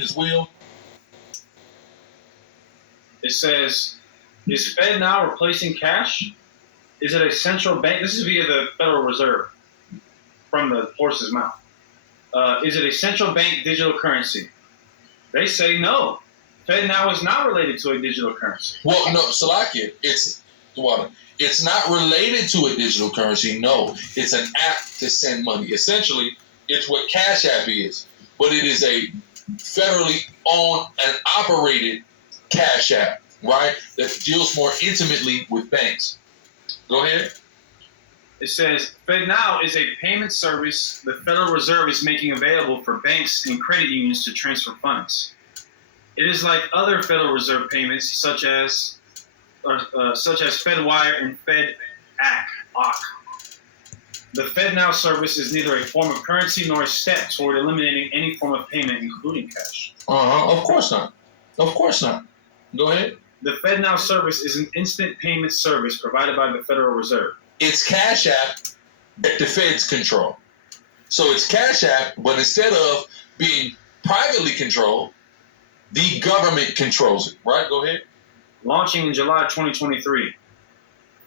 as well. It says, is FedNow replacing cash? Is it a central bank? This is via the Federal Reserve from the horse's mouth. Is it a central bank digital currency? They say no. FedNow is not related to a digital currency. Well, no, Salakia, it's not related to a digital currency. No, it's an app to send money. Essentially, it's what Cash App is, but it is a federally owned and operated Cash App, right? That deals more intimately with banks. Go ahead. It says, FedNow is a payment service the Federal Reserve is making available for banks and credit unions to transfer funds. It is like other Federal Reserve payments, such as FedWire and FedAC. The FedNow service is neither a form of currency nor a step toward eliminating any form of payment, including cash. Of course not. Of course not. Go ahead. The FedNow service is an instant payment service provided by the Federal Reserve. It's Cash App that the feds control. So it's Cash App, but instead of being privately controlled, the government controls it. Right? Go ahead. Launching in July 2023,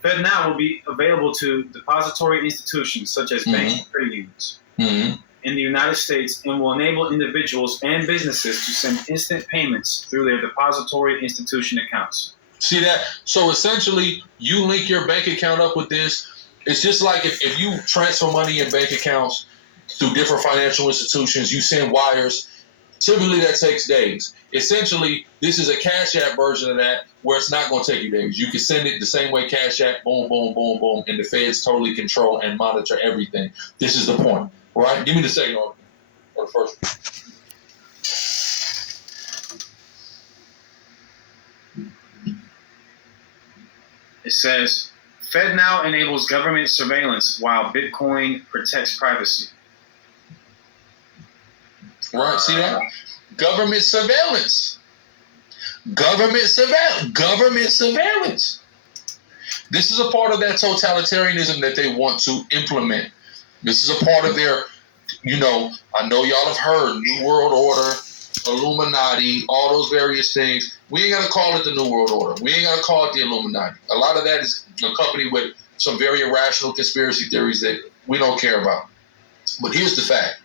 FedNow will be available to depository institutions such as banks and credit unions in the United States and will enable individuals and businesses to send instant payments through their depository institution accounts. See that? So essentially, you link your bank account up with this. It's just like if you transfer money in bank accounts through different financial institutions, you send wires. Typically, that takes days. Essentially, this is a Cash App version of that where it's not going to take you days. You can send it the same way Cash App, boom, boom, boom, boom, and the feds totally control and monitor everything. This is the point, right? Give me the second one or the first one. It says, FedNow enables government surveillance while Bitcoin protects privacy. Right, see that? Government surveillance. Government surveillance. This is a part of that totalitarianism that they want to implement. This is a part of their, I know y'all have heard New World Order, Illuminati, all those various things. We ain't got to call it the New World Order. We ain't got to call it the Illuminati. A lot of that is accompanied with some very irrational conspiracy theories that we don't care about. But here's the fact.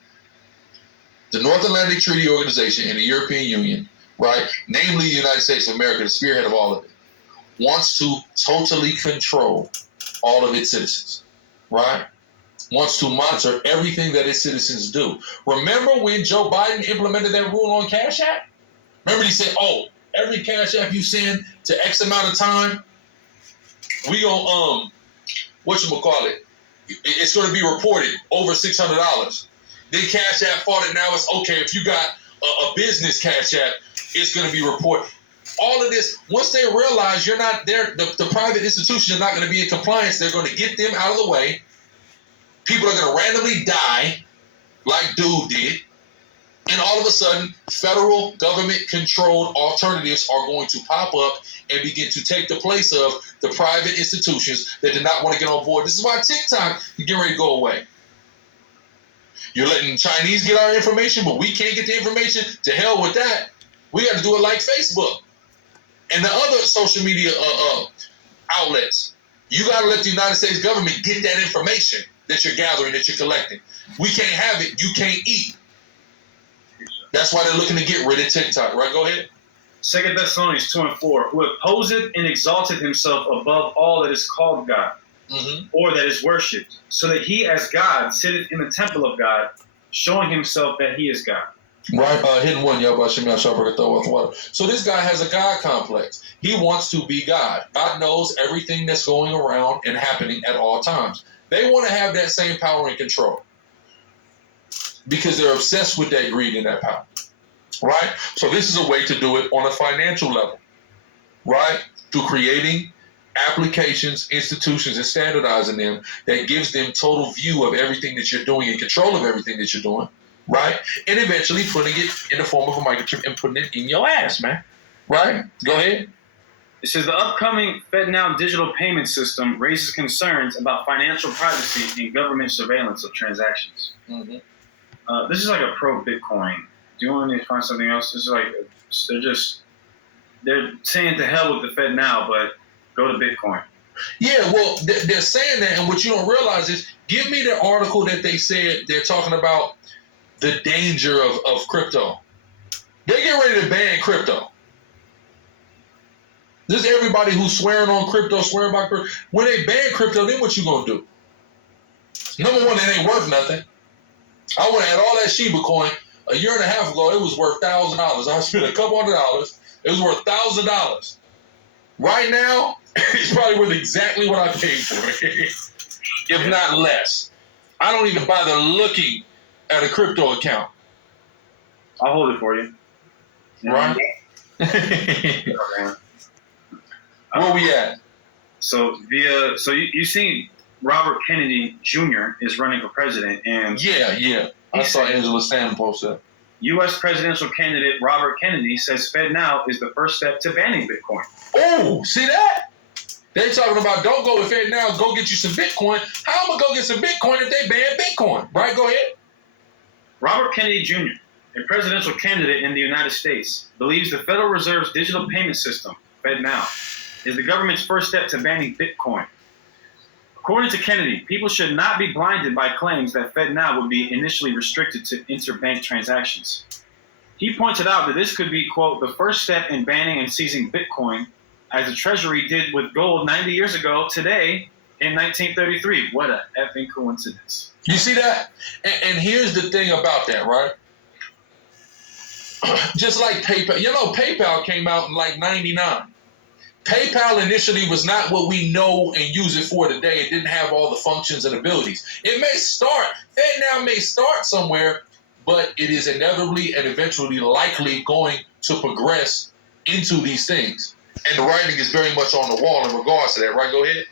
The North Atlantic Treaty Organization and the European Union, right, namely the United States of America, the spearhead of all of it, wants to totally control all of its citizens, right? Wants to monitor everything that its citizens do. Remember when Joe Biden implemented that rule on Cash App? Remember he said, every Cash App you send to X amount of time, we gonna, whatchamacallit, it's gonna be reported over $600. Then Cash App fought it. Now it's okay. If you got a business Cash App, it's going to be reported. All of this, once they realize you're not there, the private institutions are not going to be in compliance. They're going to get them out of the way. People are going to randomly die like Dude did. And all of a sudden, federal government-controlled alternatives are going to pop up and begin to take the place of the private institutions that did not want to get on board. This is why TikTok is getting ready to go away. You're letting Chinese get our information, but we can't get the information. To hell with that. We got to do it like Facebook and the other social media outlets. You got to let the United States government get that information that you're gathering, that you're collecting. We can't have it. You can't eat. That's why they're looking to get rid of TikTok. Right? Go ahead. 2 Thessalonians 2:4. Who opposeth and exalteth himself above all that is called God. Or that is worshipped, so that he as God sitteth in the temple of God, showing himself that he is God. Right, hidden one, so this guy has a God complex. He wants to be God. God knows everything that's going around and happening at all times. They want to have that same power and control because they're obsessed with that greed and that power. Right? So this is a way to do it on a financial level. Right? Through creating applications, institutions, and standardizing them that gives them total view of everything that you're doing and control of everything that you're doing, right? And eventually putting it in the form of a microchip and putting it in your ass, man. Right? Go ahead. It says the upcoming FedNow digital payment system raises concerns about financial privacy and government surveillance of transactions. This is like a pro-Bitcoin Do you want me to find something else? It's like they're saying to hell with the Fed now, but go to Bitcoin. Yeah, well, they're saying that, and what you don't realize is, give me the article that they said they're talking about the danger of crypto. They get ready to ban crypto. This is everybody who's swearing on crypto, swearing by crypto. When they ban crypto, then what you gonna do? Number one, it ain't worth nothing. I would have had all that Shiba coin a year and a half ago. It was worth $1,000. I spent a couple $100. It was worth $1,000. Right now, it's probably worth exactly what I paid for it, if not less. I don't even bother looking at a crypto account. I'll hold it for you. Right? Where we at? So you seen Robert Kennedy Jr. is running for president, and Yeah. I saw Angela Stanton post that. U.S. presidential candidate Robert Kennedy says FedNow is the first step to banning Bitcoin. Oh, see that? They talking about don't go with FedNow, go get you some Bitcoin. How am I gonna get some Bitcoin if they ban Bitcoin? Right? Go ahead. Robert Kennedy Jr., a presidential candidate in the United States, believes the Federal Reserve's digital payment system, FedNow, is the government's first step to banning Bitcoin. According to Kennedy, people should not be blinded by claims that FedNow would be initially restricted to interbank transactions. He pointed out that this could be, quote, the first step in banning and seizing Bitcoin, as the Treasury did with gold 90 years ago today in 1933. What a effing coincidence. You see that? And here's the thing about that, right? Just like PayPal. You know, PayPal came out in like 99. PayPal initially was not what we know and use it for today. It didn't have all the functions and abilities. It may start, FedNow may start somewhere, but it is inevitably and eventually likely going to progress into these things. And the writing is very much on the wall in regards to that, right? Go ahead.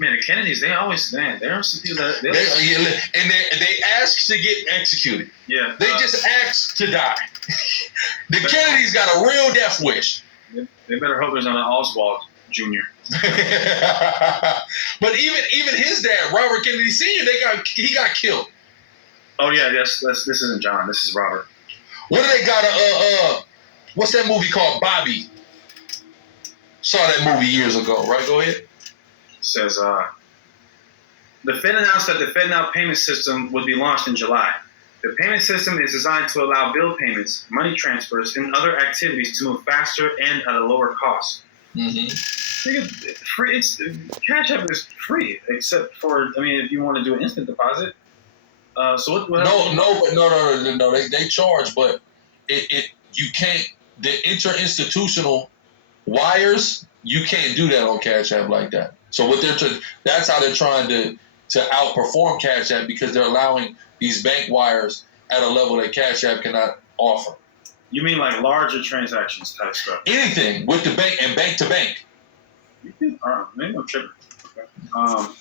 Man, the Kennedys, there are some people that... They ask to get executed. Yeah. They just ask to die. The Kennedys got a real death wish. They better hope there's not an Oswald Jr. But even his dad, Robert Kennedy Sr., he got killed. Oh yeah, yes. This isn't John. This is Robert. What do they got? What's that movie called? Bobby. Saw that movie years ago. Right? Go ahead. Says the Fed announced that the FedNow payment system would be launched in July. The payment system is designed to allow bill payments, money transfers, and other activities to move faster and at a lower cost. Mm-hmm. Cash App is free, except for, if you want to do an instant deposit. So what? No. They charge, but you can't. The interinstitutional wires, you can't do that on Cash App like that. So that's how they're trying to outperform Cash App, because they're allowing these bank wires at a level that Cash App cannot offer. You mean like larger transactions type stuff? Anything with the bank and bank to bank. Maybe I'm tripping. Okay.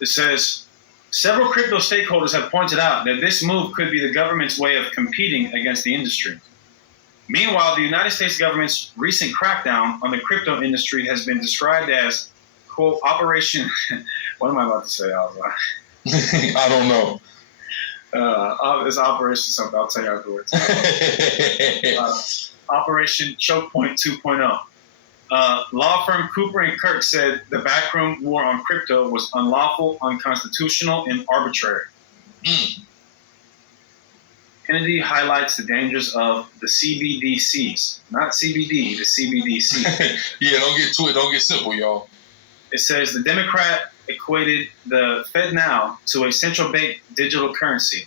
It says several crypto stakeholders have pointed out that this move could be the government's way of competing against the industry. Meanwhile, the United States government's recent crackdown on the crypto industry has been described as, quote, Operation... What am I about to say? I don't know. It's Operation something. I'll tell you afterwards. Operation Choke Point 2.0. Law firm Cooper & Kirk said the backroom war on crypto was unlawful, unconstitutional, and arbitrary. Kennedy highlights the dangers of the CBDCs. Not CBD, the CBDC. Yeah, don't get to it. Don't get simple, y'all. It says the Democrat equated the FedNow to a central bank digital currency,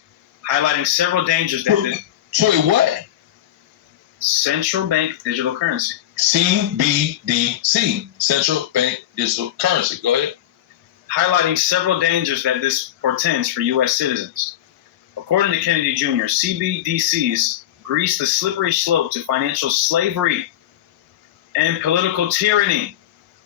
highlighting several dangers that... Sorry, what? Central bank digital currency. CBDC, central bank digital currency. Go ahead. Highlighting several dangers that this portends for U.S. citizens. According to Kennedy Jr., CBDCs grease the slippery slope to financial slavery and political tyranny.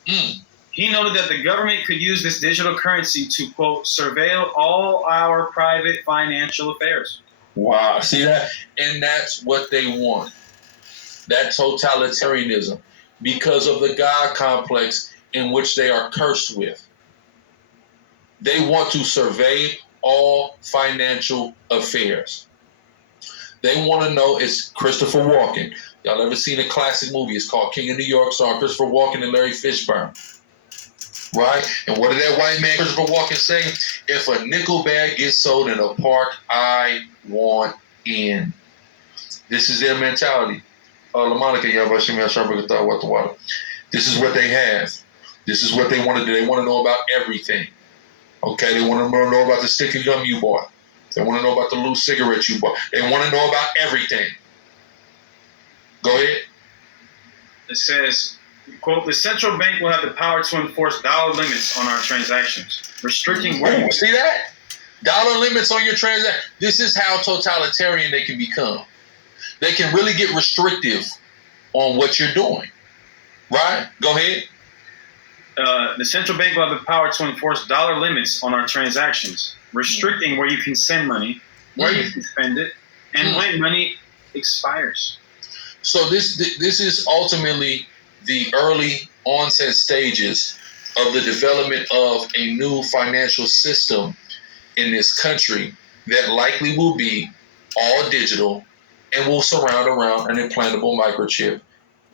He noted that the government could use this digital currency to, quote, surveil all our private financial affairs. Wow. See that? And that's what they want. That totalitarianism, because of the God complex in which they are cursed with. They want to survey all financial affairs. They want to know. It's Christopher Walken. Y'all ever seen a classic movie? It's called King of New York, starring Christopher Walken and Larry Fishburne. Right? And what did that white man Christopher Walken say? If a nickel bag gets sold in a park, I want in. This is their mentality. This is what they have. This is what they want to do. They want to know about everything. Okay? They want to know about the sticky gum you bought. They want to know about the loose cigarettes you bought. They want to know about everything. Go ahead. It says, quote, the central bank will have the power to enforce dollar limits on our transactions, restricting where. See that? Dollar limits on your transaction. This is how totalitarian they can become. They can really get restrictive on what you're doing. Right? Go ahead. The central bank will have the power to enforce dollar limits on our transactions, restricting where you can send money, where you can spend it, and when money expires. So this is ultimately the early onset stages of the development of a new financial system in this country that likely will be all digital and will surround around an implantable microchip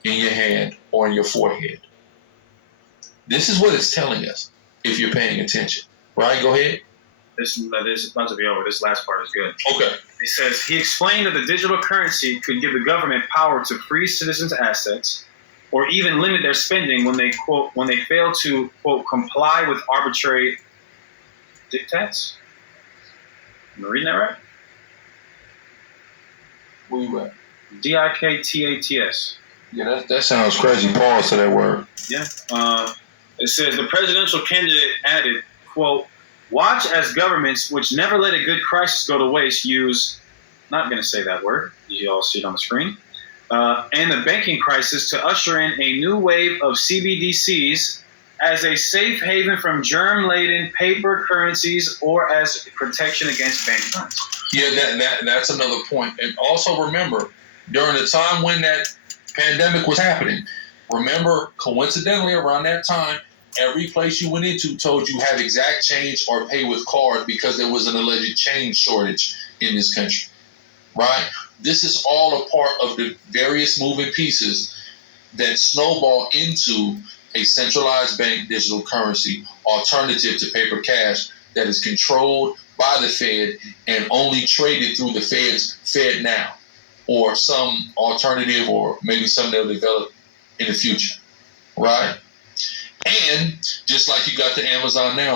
in your hand or in your forehead. This is what it's telling us, if you're paying attention. Right? Go ahead. This is about to be over. This last part is good. Okay. He says, he explained that the digital currency could give the government power to freeze citizens' assets or even limit their spending when they, quote, when they fail to, quote, comply with arbitrary diktats. Am I reading that right? Where you at? Diktats. Yeah, that sounds crazy. Pause to that word. Yeah. It says the presidential candidate added, quote, watch as governments which never let a good crisis go to waste use, not going to say that word, you all see it on the screen, and the banking crisis to usher in a new wave of CBDCs as a safe haven from germ-laden paper currencies or as protection against bank runs. Yeah, that's another point. And also remember, during the time when that pandemic was happening, remember, coincidentally, around that time, every place you went into told you have exact change or pay with card because there was an alleged change shortage in this country, right? This is all a part of the various moving pieces that snowball into a centralized bank digital currency alternative to paper cash that is controlled by the Fed and only traded through the Fed's FedNow or some alternative or maybe something they'll develop in the future, right? And just like you got the Amazon now,